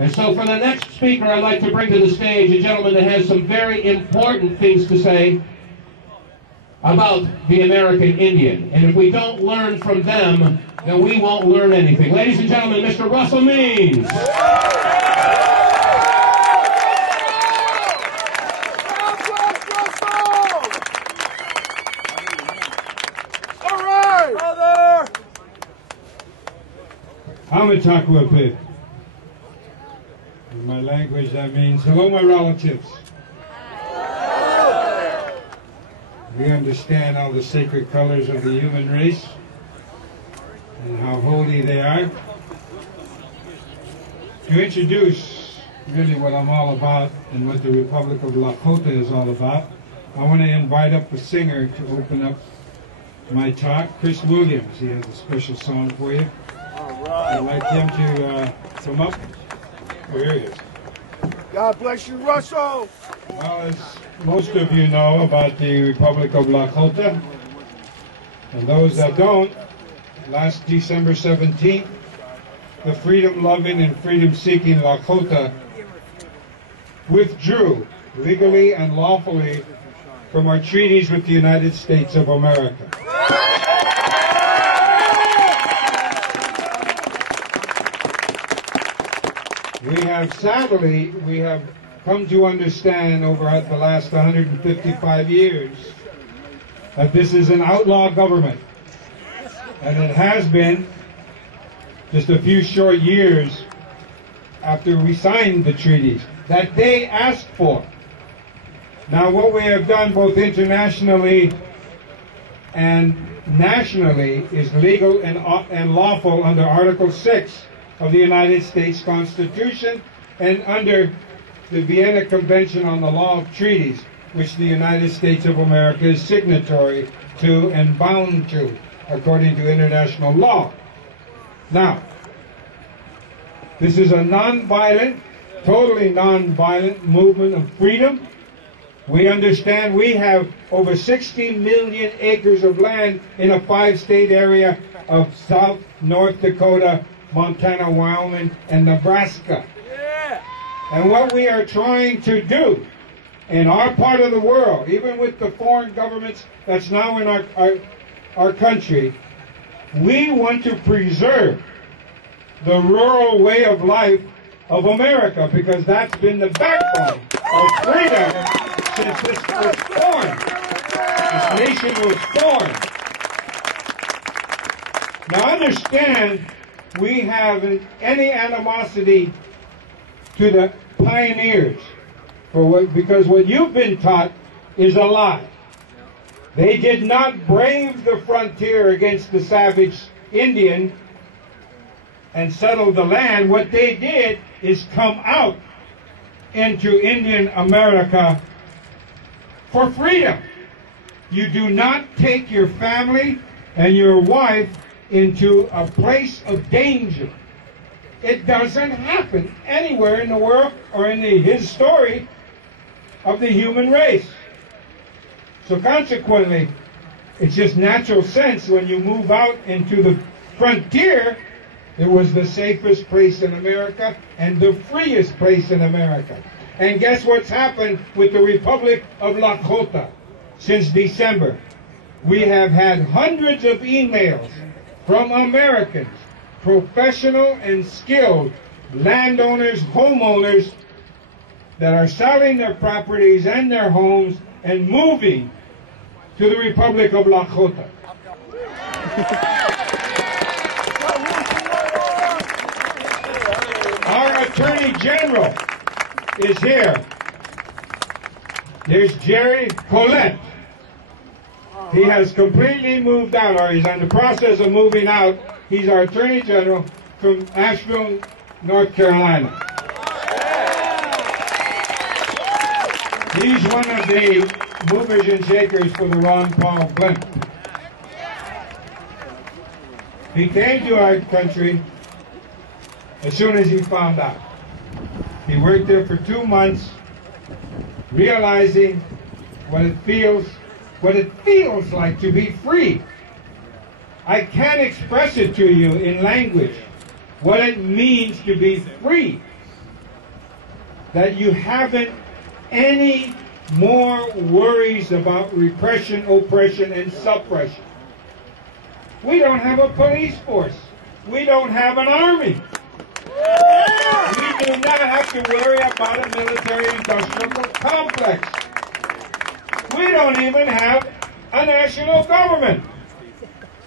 And so for the next speaker, I'd like to bring to the stage a gentleman that has some very important things to say about the American Indian. And if we don't learn from them, then we won't learn anything. Ladies and gentlemen, Mr. Russel Means. All right, brother. Amatakwa. In my language, that means hello, my relatives. We understand all the sacred colors of the human race and how holy they are. To introduce really what I'm all about and what the Republic of Lakota is all about, I want to invite up a singer to open up my talk, Chris Williams. He has a special song for you. I'd like him to come up. Oh, here he is. God bless you, Russell. Well, as most of you know about the Republic of Lakota, and those that don't, last December 17th, the freedom-loving and freedom-seeking Lakota withdrew legally and lawfully from our treaties with the United States of America. Sadly, we have come to understand over the last 155 years that this is an outlaw government. And it has been just a few short years after we signed the treaties that they asked for. Now, what we have done both internationally and nationally is legal and lawful under Article 6 of the United States Constitution and under the Vienna Convention on the Law of Treaties, which the United States of America is signatory to and bound to, according to international law. Now, this is a non-violent, totally non-violent movement of freedom. We understand we have over 60 million acres of land in a 5-state area of South, North Dakota, Montana, Wyoming, and Nebraska. And what we are trying to do in our part of the world, even with the foreign governments that's now in our country, we want to preserve the rural way of life of America, because that's been the backbone of freedom since this was born. This nation was born. Now understand, we have any animosity to the pioneers because what you've been taught is a lie. They did not brave the frontier against the savage Indian and settle the land. What they did is come out into Indian America for freedom. You do not take your family and your wife into a place of danger. It doesn't happen anywhere in the world or in the history of the human race. So consequently, it's just natural sense when you move out into the frontier, it was the safest place in America and the freest place in America. And guess what's happened with the Republic of Lakota since December? We have had hundreds of emails from Americans, professional and skilled landowners, homeowners that are selling their properties and their homes and moving to the Republic of Lakota. Our Attorney General is here. There's Jerry Collette. He has completely moved out, or he's in the process of moving out. He's our Attorney General from Asheville, North Carolina. He's one of the movers and shakers for the Ron Paul blimp. He came to our country as soon as he found out. He worked there for 2 months, realizing what it feels like to be free. I can't express it to you in language, what it means to be free. that you haven't any more worries about repression, oppression, and suppression. We don't have a police force. We don't have an army. We do not have to worry about a military-industrial complex. We don't even have a national government.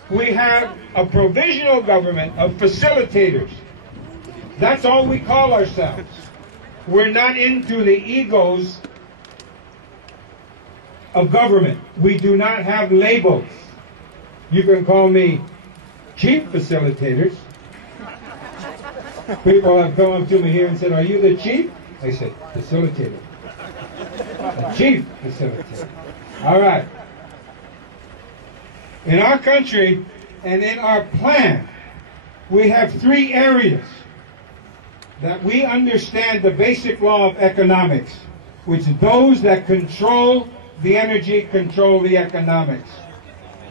We have a provisional government of facilitators. That's all we call ourselves. We're not into the egos of government. We do not have labels. You can call me chief facilitators. People have come up to me here and said, "Are you the chief?" I said, "Facilitator." A chief facilitator. All right. In our country and in our plan, we have 3 areas that we understand the basic law of economics, which those that control the energy control the economics.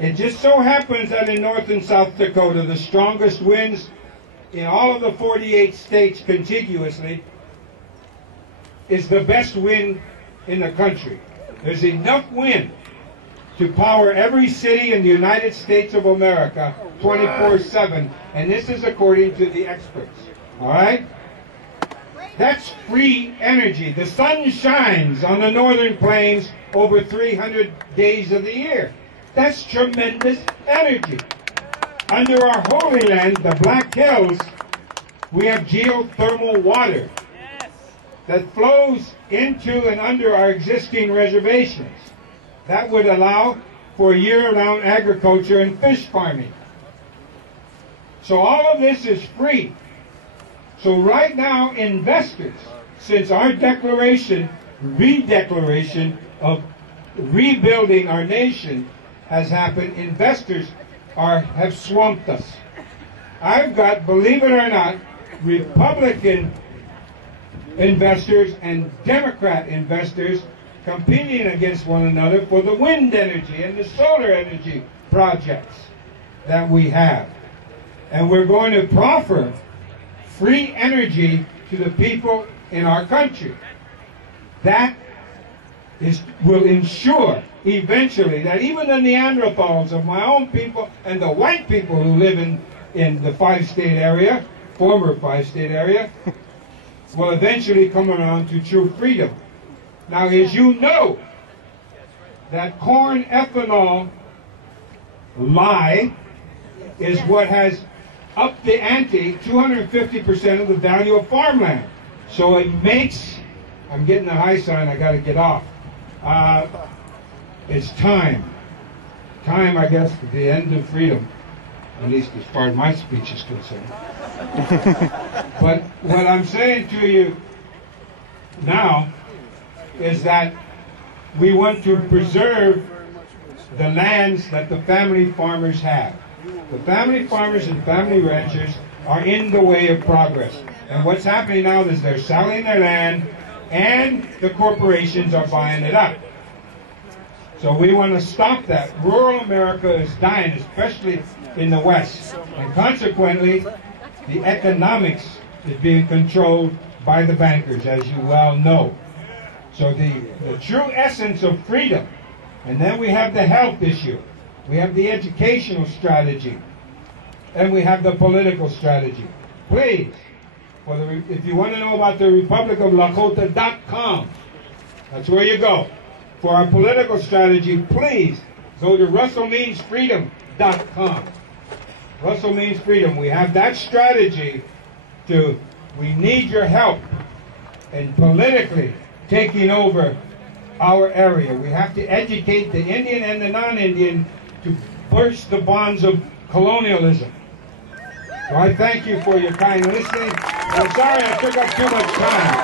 It just so happens that in North and South Dakota, the strongest winds in all of the 48 states contiguously is the best wind in the country. There's enough wind to power every city in the United States of America 24/7, and this is according to the experts. All right? That's free energy. The sun shines on the northern plains over 300 days of the year. That's tremendous energy. Under our holy land, the Black Hills, we have geothermal water that flows into and under our existing reservations. That would allow for year-round agriculture and fish farming. So all of this is free. So right now, investors, since our declaration, redeclaration of rebuilding our nation has happened, investors have swamped us. I've got, believe it or not, Republican investors and Democrat investors competing against one another for the wind energy and the solar energy projects that we have. And we're going to proffer free energy to the people in our country. That will ensure eventually that even the Neanderthals of my own people and the white people who live in the 5-state area, former 5-state area, will eventually come around to true freedom. Now, as you know, that corn ethanol lie is what has upped the ante 250% of the value of farmland. So it makes, I'm getting a high sign, I got to get off. It's time. Time, I guess, for the end of freedom, at least as far as my speech is concerned. But what I'm saying to you now is that we want to preserve the lands that the family farmers have. The family farmers and family ranchers are in the way of progress. And what's happening now is they're selling their land and the corporations are buying it up. So we want to stop that. Rural America is dying, especially in the West. And consequently, the economics is being controlled by the bankers, as you well know. So the true essence of freedom, and then we have the health issue, we have the educational strategy, and we have the political strategy. Please, if you want to know about the Republic of Lakota.com, that's where you go. For our political strategy, please go to RusselMeansFreedom.com. Russell Means Freedom. We have that strategy we need your help in politically taking over our area. We have to educate the Indian and the non-Indian to burst the bonds of colonialism. So I thank you for your kind listening. I'm sorry I took up too much time.